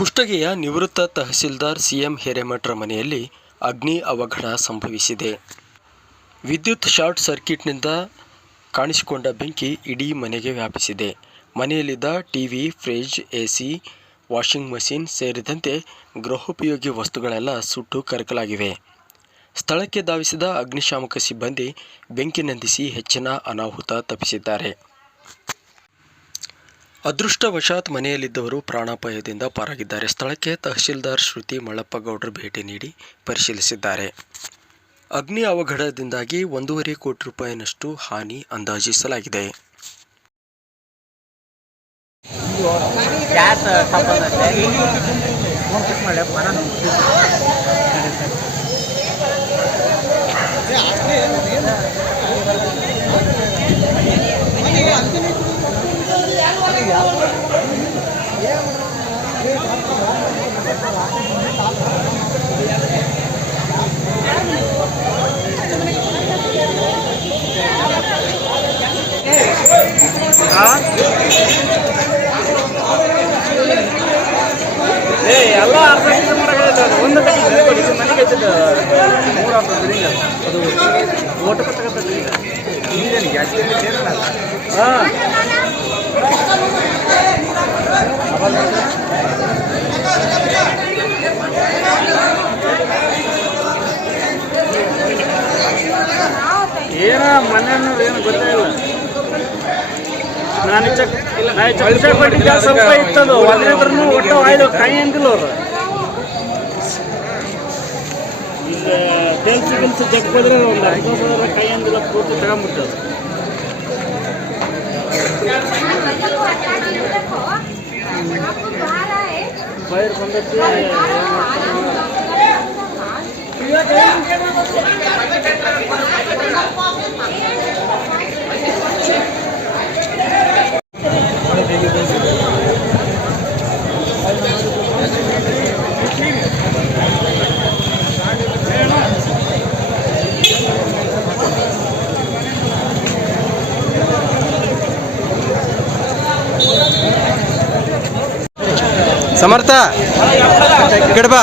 ಕುಷ್ಟಗಿಯ ನಿವೃತ್ತ ತಹಸೀಲ್ದಾರ್ ಸಿಎಂ ಹಿರೇಮಠರ ಮನೆಯಲ್ಲಿ ಅಗ್ನಿ ಅವಘಡ ಸಂಭವಿಸಿದೆ. ವಿದ್ಯುತ್ ಶಾರ್ಟ್ ಸರ್ಕ್ಯೂಟ್ನಿಂದ ಕಾಣಿಸಿಕೊಂಡ ಬೆಂಕಿ ಇಡೀ ಮನೆಗೆ ವ್ಯಾಪಿಸಿದೆ. ಮನೆಯಲ್ಲಿದ್ದ TV fridge AC, washing machine ಸೇರಿದಂತೆ ಗೃಹೋಪಯೋಗಿ ವಸ್ತುಗಳೆಲ್ಲ ಸುಟ್ಟು ಕರಕಲಾಗಿವೆ. ಸ್ಥಳಕ್ಕೆ ಧಾವಿಸಿದ ಅಗ್ನಿಶಾಮಕ ಸಿಬ್ಬಂದಿ ಬೆಂಕಿ ನಂದಿಸಿ ಹೆಚ್ಚಿನ ಅನಾಹುತ ತಪ್ಪಿಸಿದ್ದಾರೆ. ಅದೃಷ್ಟವಶಾತ್ ಮನೆಯಲ್ಲಿದ್ದವರು ಪ್ರಾಣಾಪಾಯದಿಂದ ಪಾರಾಗಿದ್ದಾರೆ. ಸ್ಥಳಕ್ಕೆ ತಹಶೀಲ್ದಾರ್ ಶ್ರುತಿ ಮಳ್ಳಪ್ಪ ಗೌಡ್ರು ಭೇಟಿ ನೀಡಿ ಪರಿಶೀಲಿಸಿದ್ದಾರೆ. ಅಗ್ನಿ ಅವಘಡದಿಂದಾಗಿ ಒಂದೂವರೆ ಕೋಟಿ ರೂಪಾಯಿನಷ್ಟು ಹಾನಿ ಅಂದಾಜಿಸಲಾಗಿದೆ. ಗ್ಯಾಸ್ ಏ ಎಲ್ಲ ಒಂದು ಮನೆಗೆ ಮೂರು ಅದು. ಹಾಂ. ಏನ ಮನೆ ಅನ್ನೋದು ಏನು ಗೊತ್ತೇ ಇಲ್ಲ. ನಾನು ಚೆಕ್ ಇಲ್ಲ ಚೌಚ ಕೊಟ್ಟಿದ್ದೆ ಸ್ವಲ್ಪ ಇತ್ತದು ಒಂದ್ರಿಂದ್ರೂ ಒಟ್ಟು ಆಯ್ದು ಕೈ ಅಂದಿಲ್ಲ ಅವ್ರು ಈಗ ತೆಲ್ಸಿ ಗಿಲ್ಸಿ ಚೆಕ್ ಹೋದ್ರೆ ಒಂದು ಐದು ಸಾವಿರ ಕೈ ಅಂದಿಲ್ಲ ಪೂರ್ತಿ ತಗೊಂಡ್ಬಿಟ್ಟದು ಫೈರ್ ಬಂದೈತಿ ಸಮರ್ಥ ಗಿಡಬಾ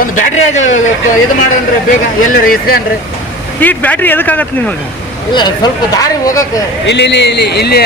ಒಂದು ಬ್ಯಾಟ್ರಿ ಇದು ಮಾಡನ್ರಿ ಬೇಗ. ಎಲ್ಲರ ಇಸ್ಕೊಂಡ್ರಿ ಈ ಬ್ಯಾಟ್ರಿ ಎದಕ್ಕಾಗತ್ತೆ ನಿಮಗೆ? ಇಲ್ಲ ಸ್ವಲ್ಪ ದಾರಿ ಹೋಗಕ್ಕೆ. ಇಲ್ಲಿ ಇಲ್ಲಿ ಇಲ್ಲಿ ಇಲ್ಲಿ